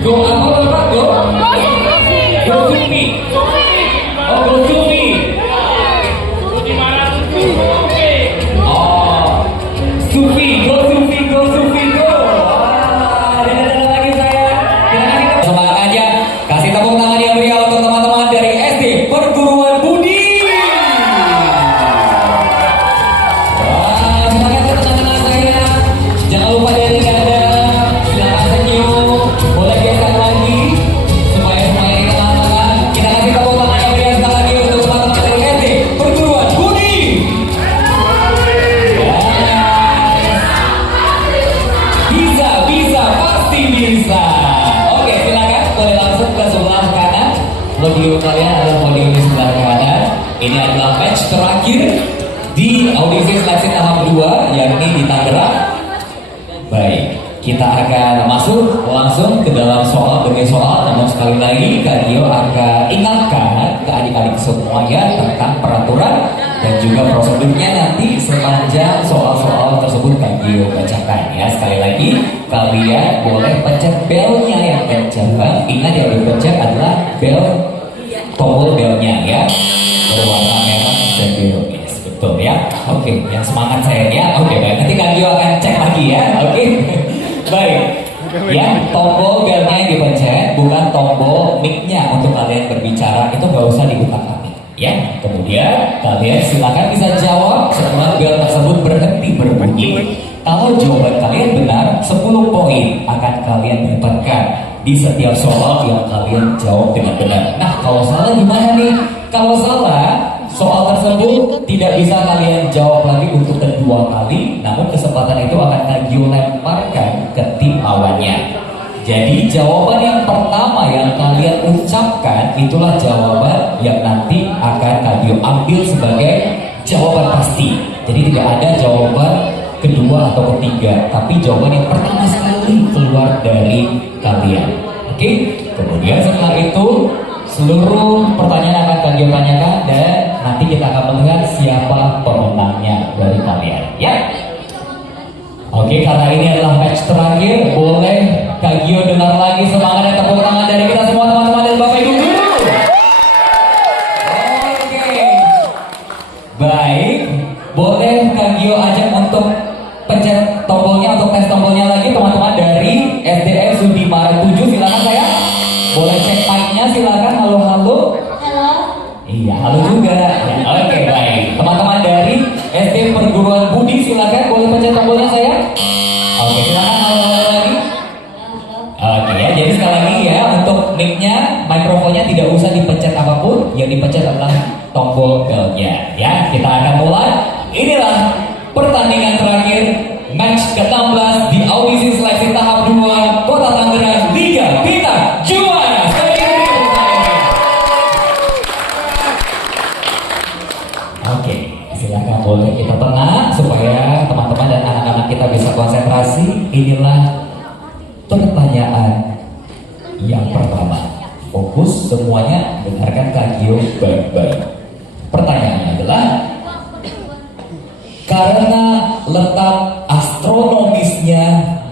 Go apa Bapak? Go? Go Sufi. Oh, Go Sufi. Oh, Sufi, Go Sufi, Go Sufi, Go. Wah, ada lagi saya. Semangat aja. Kasih tepuk tangan yang meriah untuk teman-teman dari SD Perguruan Budi. Wah, semangat ya teman-teman saya. Jangan lupa dari dada. Silakan senyum. Boleh geser lagi supaya semuanya kita teman-teman. Kita kasih tepuk tangan yang meriah sekali lagi untuk teman-teman dari SD Perguruan Budi. Bisa, pasti bisa. Oke, silakan boleh langsung ke sebelah kanan. Podium kalian adalah podium di sebelah kanan. Ini adalah match terakhir di audisi seleksi tahap 2, yakni di Tangerang. Baik, kita akan masuk langsung ke dalam soal demi soal. Namun sekali lagi Kak Gio akan ingatkan ke adik-adik semuanya tentang peraturan dan juga prosedurnya nanti sepanjang soal-soal tersebut Kak Gio bacakan ya. Sekali lagi kalian boleh pencet belnya yang kencang. Ingat yang dipencet adalah bel, tombol belnya ya, berwarna merah dan biru. Yes, betul ya. Oke, yang semangat saya ya. Oke, baik. Nanti Kak Gio akan cek lagi ya. Oke. Baik. Ya, tombol belnya yang dipencet, bukan tombol mic-nya untuk kalian berbicara. Itu gak usah diutak-atik ya. Kemudian kalian silakan bisa jawab setelah bel tersebut berhenti berbunyi. Kalau jawaban kalian benar, 10 poin akan kalian dapatkan di setiap soal yang kalian jawab dengan benar. Nah, kalau salah gimana nih? Kalau salah, soal tersebut tidak bisa kalian jawab lagi untuk kedua kali, namun kesempatan itu akan Kak Gio lemparkan ke tim lawannya. Jadi jawaban yang pertama yang kalian ucapkan itulah jawaban yang nanti akan Kak Gio ambil sebagai jawaban pasti. Jadi tidak ada jawaban kedua atau ketiga, tapi jawaban yang pertama sekali keluar dari kalian. Oke? Kemudian setelah itu seluruh pertanyaan akan Kak Gio tanyakan dan nanti kita akan melihat siapa pemenangnya dari kalian ya. Oke, karena ini adalah match terakhir, boleh Kak Gio dengar lagi semangat dan tepuk tangan dari kita semua teman-teman dan Bapak Ibu guru. Oke, baik, boleh Kak Gio ajak untuk pencet tombolnya, untuk tes tombolnya lagi teman-teman dari SDN Sudimaret 7. Silakan saya. Boleh cek mic-nya, silakan. Halo. Halo. Iya, halo juga. Ya, oke, baik. Teman-teman dari SD Perguruan Budi, silakan. Boleh pencet tombolnya saya. Oke, silakan. Halo lagi. Oke ya, jadi sekali lagi ya, untuk mic-nya, mikrofonnya tidak usah dipencet apapun. Yang dipencet adalah tombol belnya. Ya, kita akan mulai. Inilah pertandingan terakhir match ke-16 di audisi seleksi tahap 2 Kota Tangerang Liga Bintang Juara. Oke, silakan boleh kita tenang supaya teman-teman dan anak-anak kita bisa konsentrasi. Inilah pertanyaan yang pertama. Fokus semuanya, dengarkan Kak Gio baik-baik. Pertanyaannya adalah, karena letak astronomisnya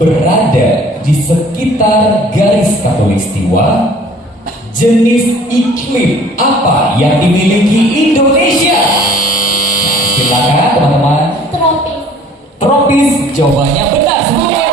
berada di sekitar garis khatulistiwa, jenis iklim apa yang dimiliki Indonesia? Silakan teman-teman. Tropis. Tropis, jawabannya benar semuanya.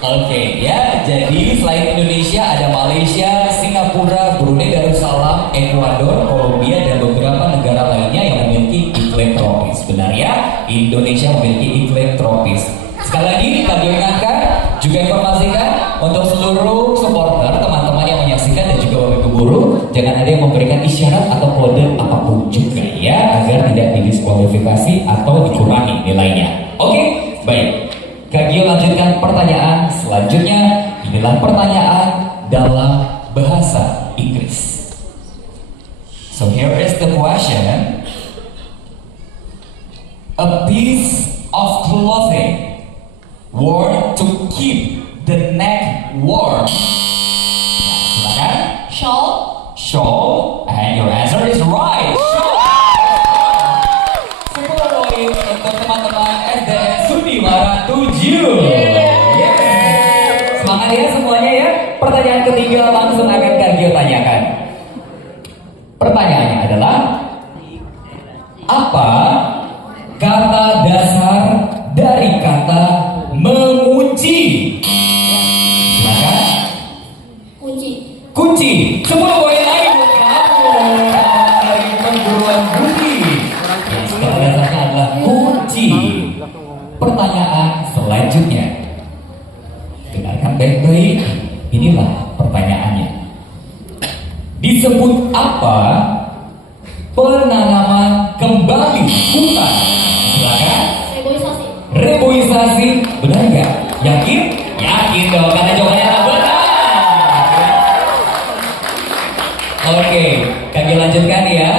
Oke ya, jadi selain Indonesia ada Malaysia, Singapura, Brunei Darussalam, Ekuador, Kolombia dan beberapa negara lainnya yang memiliki iklim tropis. Benar ya, Indonesia memiliki iklim tropis. Sekali lagi kami ingatkan, juga informasikan untuk seluruh supporter, teman-teman yang menyaksikan dan juga Bapak Ibu guru, jangan ada yang memberikan isyarat atau kode apapun juga ya, agar tidak didiskualifikasi atau dikurangi nilainya. Oke, baik. Kak Gio lanjutkan pertanyaan selanjutnya. Inilah pertanyaan dalam bahasa Inggris. So here is the question. A piece of clothing worn to keep the neck warm. Silakan. Shawl. Shawl, and your answer is right. Shawl. 10 poin untuk teman-teman SDN Sudimaret 7. ya semuanya ya. Pertanyaan ketiga langsung akan Kak Gio tanyakan. Pertanyaannya adalah, apa kata dasar dari kata mengunci? Silakan. Kunci. Kunci. 10 poin lagi buat kamu dari perguruan Budi. Kata dasarnya adalah kunci. Pertanyaan selanjutnya, dengarkan baik-baik. Inilah pertanyaannya. Disebut apa penanaman kembali hutan? Silakan. Reboisasi. Reboisasi, benar nggak? Yakin? Yakin dong, karena jawabannya adalah benar. Oke, Kak Gio lanjutkan ya.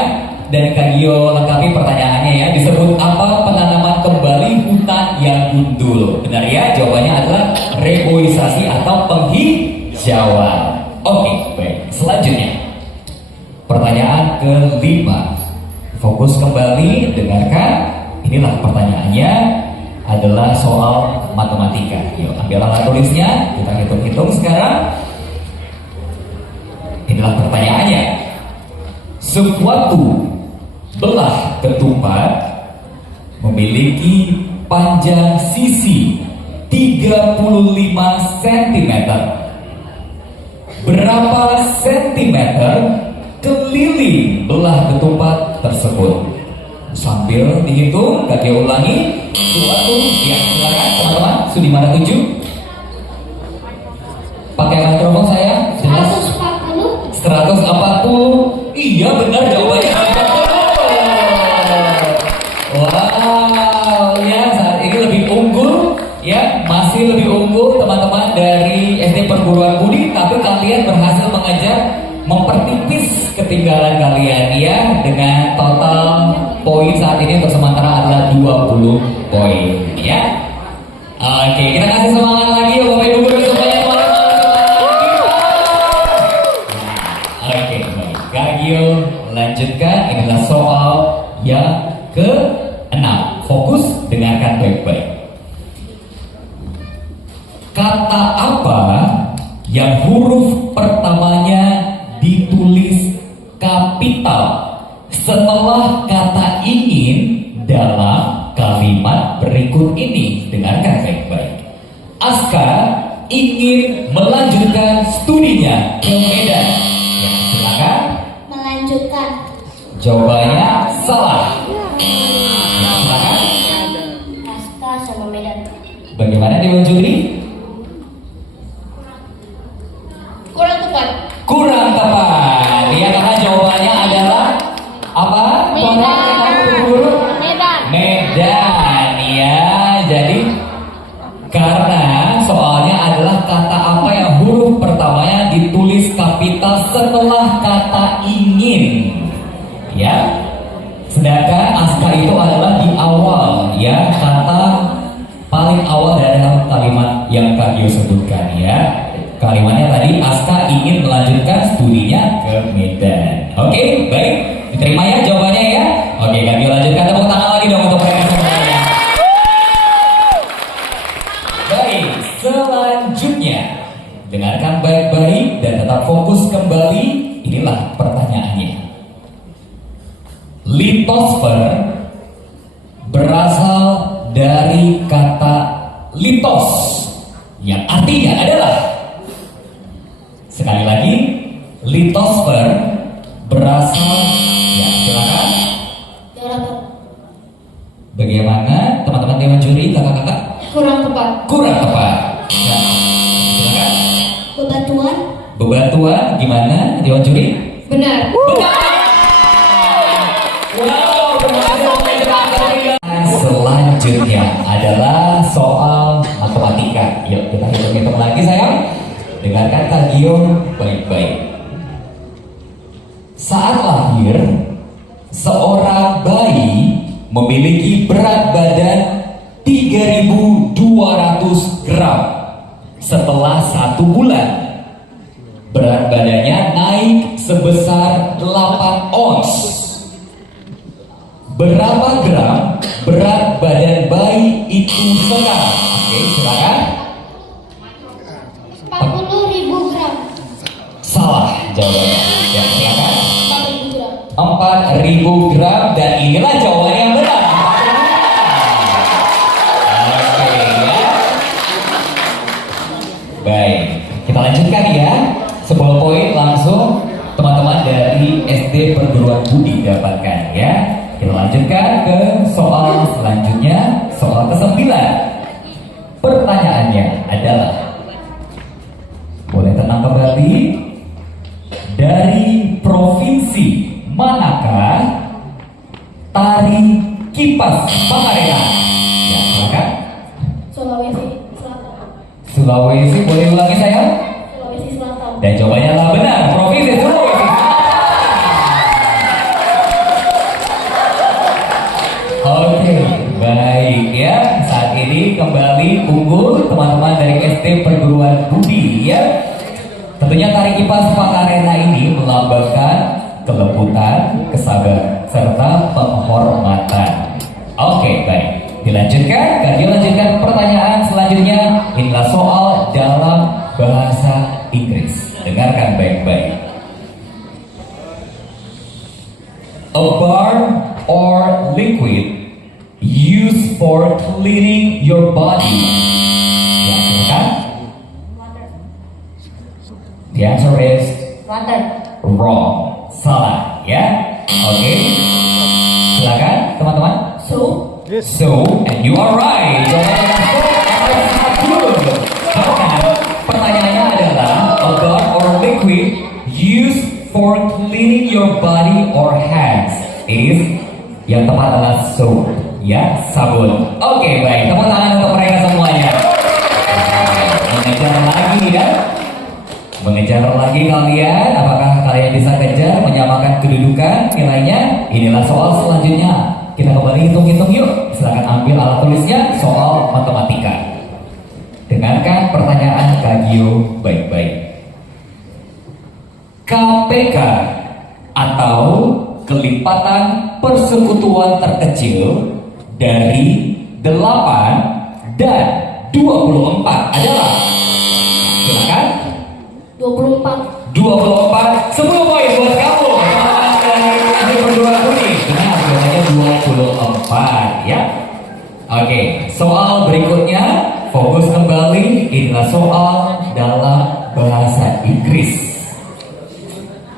Dan Kak Gio lengkapi pertanyaannya ya. Disebut apa penanaman kembali hutan yang gundul? Benar ya? Jawabannya adalah reboisasi atau penghijauan. Oke, baik. Selanjutnya, pertanyaan kelima. Fokus kembali, dengarkan. Inilah pertanyaannya, adalah soal matematika. Yuk, ambil alat tulisnya, kita hitung-hitung sekarang. Inilah pertanyaannya. Suatu belah ketupat memiliki panjang sisi 35 cm. Berapa sentimeter keliling belah ketupat tersebut? Sambil dihitung, Kak Gio ulangi. Suatu, ya silakan teman-teman. Sudimana 7. Pakai mikrofon saya. 140. 140. Iya benar jawabannya 140. Wow, ya saat ini lebih unggul, ya masih lebih unggul teman-teman dari SD Perguruan Budi, tapi kalian berhasil mengejar, mempertipis ketinggalan kalian ya, dengan total poin saat ini untuk sementara adalah 20 poin ya. Oke, kita kasih semangat lagi ya Bapak Ibu Guru supaya Oke, baik. Kak Gio lanjutkan. Inilah soal yang ke-6. Fokus, dengarkan baik-baik. Kata apa yang huruf pertamanya ditulis kapital setelah kata ingin dalam kalimat berikut ini? Dengarkan baik-baik. Aska ingin melanjutkan studinya ke Medan. Ya, silakan. Melanjutkan. Jawabannya salah. Ya, silakan. Aska sama Medan. Bagaimana Dewan Juri? Kurang tepat. Kurang tepat. Ya, karena jawabannya adalah apa? Medan. Medan. Medan. Ya, jadi karena soalnya adalah kata apa yang huruf pertamanya ditulis kapital setelah kata ingin. Ya. Sedangkan Aska itu adalah di awal, ya, kata paling awal dari kalimat yang Kak Gio sebutkan ya. Kalimatnya tadi, Aska ingin melanjutkan studinya ke Medan. Oke, baik. Diterima ya jawabannya ya. Oke, Kak Gio lanjutkan. Tepuk tangan lagi dong untuk mereka semuanya. Baik, selanjutnya dengarkan baik-baik dan tetap fokus kembali. Inilah pertanyaannya. Litosfer berasal dari kata litos yang artinya adalah, sekali lagi, litosfer berasal, ya silakan. Daratan. Bagaimana teman-teman Dewan Juri, kakak-kakak? Kurang tepat. Kurang tepat. Ya, silakan. Bebatuan. Bebatuan gimana Dewan Juri? Benar. Benar. Wow, berhasil. Selanjutnya adalah soal matematika. Yuk kita hitung-hitung lagi sayang. Dengarkan Kak Gio baik-baik. Saat lahir, seorang bayi memiliki berat badan 3.200 gram. Setelah 1 bulan, berat badannya naik sebesar 8 ons. Berapa gram berat badan bayi itu sekarang? Oke, silakan. Baik, kita lanjutkan ya. 10 poin langsung teman-teman dari SD Perguruan Budi dapatkan ya. Kita lanjutkan ke soal selanjutnya, soal ke-9. Pertanyaannya adalah, boleh tenang kembali, dari provinsi manakah tari kipas Pangalengan? Ya, silakan. Sulawesi Selatan. Sulawesi, boleh ulangi saya? Sulawesi Selatan. Dan jawabannya adalah benar, provinsi Sulawesi. Oke, baik ya. Saat ini kembali unggul teman-teman dari SD Perguruan Budi ya. Tentunya tari kipas Pangarena ini melambangkan kelembutan, kesabaran, serta penghormatan. Oke, baik. Dilanjutkan, dan dilanjutkan pertanyaan selanjutnya. Inilah soal dalam bahasa Inggris. Dengarkan baik-baik. A bar or liquid used for cleaning your body. Ya, silakan. The answer is Water. wrong. Salah, ya. Oke. Silakan, teman-teman. So. So, and you are right. Jawabannya sangat good. Karena pertanyaannya adalah a bar or liquid used for cleaning your body or hands is, yang tepat adalah soap, ya, sabun. Oke, baik. Tepuk tangan untuk mereka semuanya. Mengejar lagi ya. Mengejar lagi kalian. Apakah kalian bisa kejar menyamakan kedudukan nilainya? Inilah soal selanjutnya. Kita kembali hitung-hitung yuk. Silakan ambil alat tulisnya, soal matematika. Dengarkan pertanyaan Kagio baik-baik. KPK atau kelipatan persekutuan terkecil dari 8 dan 24 adalah, silakan. 24. 24, 10 poin buat kamu. Dari Perguruan Budi. Benar, jawabannya 24 ya. Oke, soal berikutnya, fokus kembali. Inilah soal dalam bahasa Inggris.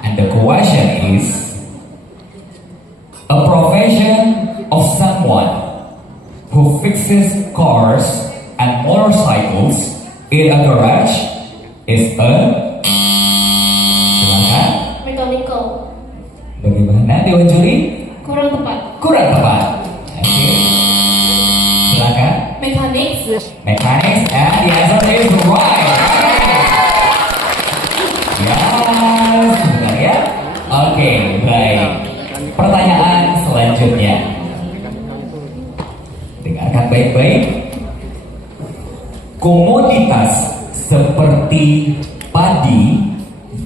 And the question is, a profession of someone who fixes cars and motorcycles in a garage is a, silakan. Mechanical. Bagaimana Dewan Juri? Kurang tepat. Kurang tepat. Oke. Silakan. Mechanics. Mechanics, and the answer is right. Yes, benar ya. Oke, baik. Pertanyaan selanjutnya. Dengarkan baik-baik. Komoditas seperti padi,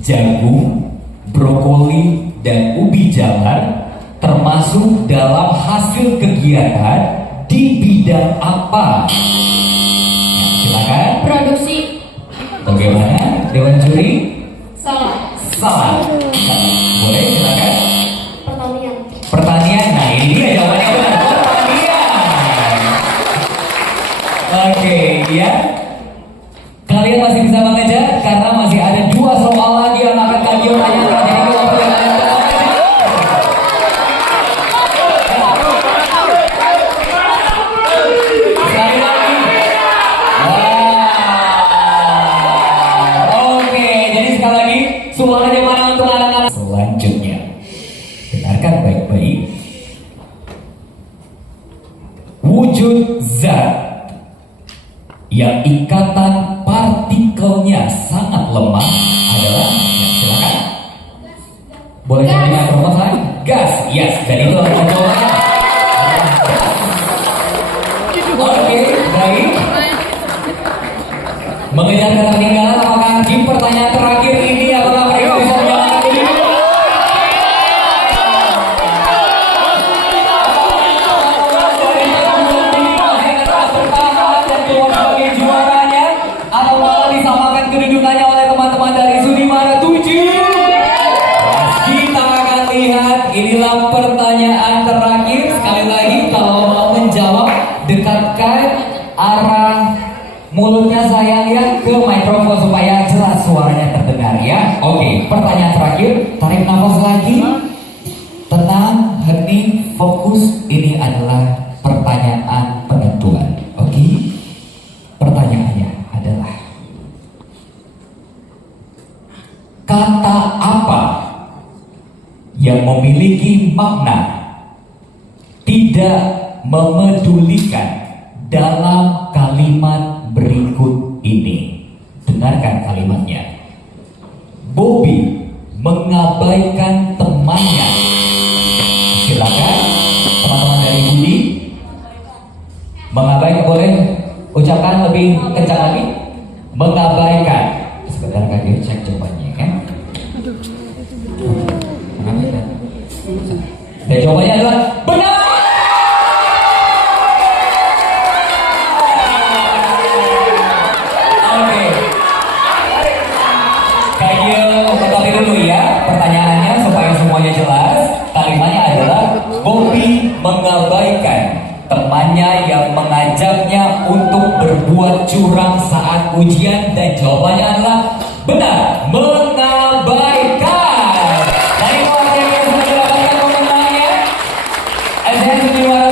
jagung, brokoli, dan ubi jalar termasuk dalam hasil kegiatan di bidang apa? Nah, silakan. Produksi. Bagaimana Dewan Juri? Salah. Salah. Boleh silakan. Pertanian. Pertanian. Nah, ini dia jawabannya benar. Pertanian. Oke, ya. Kalian masih bisa mengejar karena masih ada 2 soal lagi yang akan kalian tanyakan. Jadi waktu yang kalian sekali lagi. Oke, jadi sekali lagi suaranya mana untuk anak-anak? Selanjutnya, dengarkan baik-baik. Wujud zat yang ikatan partikelnya sangat lemah adalah, ya, silakan. Boleh jadi mikrofon saya? Gas, yes, dan itu adalah jawabannya. Oke, baik. Mengejar ketertinggalan, apakah di pertanyaan terakhir ini apakah mereka bisa menjalankan ini? Atau malah disamakan kedudukannya oleh teman-teman dari Sudimara 7. Kita akan lihat, inilah pertanyaan terakhir. Sekali lagi, kalau mau menjawab, dekatkan arah mulutnya saya yang ke mikrofon supaya jelas suaranya terdengar ya. Oke, pertanyaan terakhir, tarik nafas lagi. Tenang, hening, fokus. Ini adalah pertanyaan penentuan. Oke? Pertanyaannya adalah kata apa yang memiliki makna tidak memedulikan dalam kalimat berikut ini? Dengarkan kalimatnya. Bobby mengabaikan temannya. Silakan teman-teman dari Budi. Mengabaikan, boleh ucapkan lebih kencang lagi. Mengabaikan. Sebentar kaki cek jawabannya kan. Mengabaikan. Dan jawabannya adalah benar. Oke. Kayaknya kembali dulu ya pertanyaannya supaya semuanya jelas. Kalimatnya adalah Bobby mengabaikan temannya yang mengajaknya untuk berbuat curang saat ujian, dan jawabannya adalah benar, mengabaikan. Nah itu artinya sudah mendapatkan pemenangnya. SDN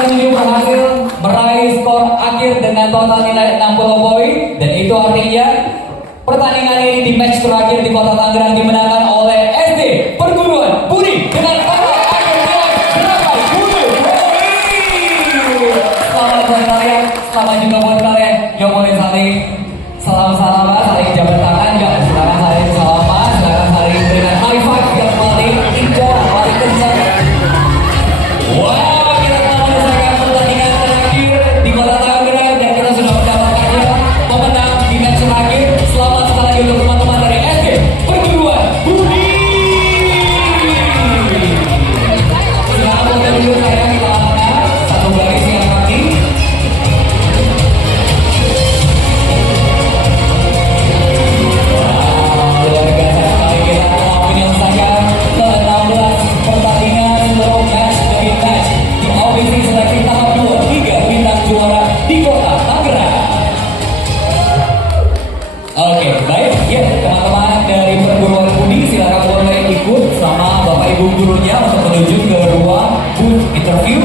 907 berhasil meraih skor akhir dengan total nilai 60 poin, dan itu artinya pertandingan ini di match terakhir di Kota Tangerang dimenangkan oleh SD Perguruan Budi dengan total akhir nilai 80 poin. Selamat buat kalian, selamat juga buat kalian yang boleh saling salam-salaman, saling jabat tangan, ya silakan saling salaman, silakan saling berikan high five yang paling indah, paling kencang. Wow, kita telah menyelesaikan pertandingan terakhir di Kota Tangerang dan kita sudah mendapatkannya pemenang di match terakhir. Selamat sekali lagi untuk teman-teman dari SD Perguruan Budi. Selamat menuju saya kita angkat satu garis yang kaki. Luar biasa sekali kita telah menyelesaikan ke-16 pertandingan seluruh match demi match di audisi seleksi tahap 2 Liga Bintang Juara di Kota Tangerang. Oke, baik. Ya, teman-teman dari Perguruan Budi silakan boleh ikut sama Bapak Ibu gurunya untuk menuju ke ruang booth interview.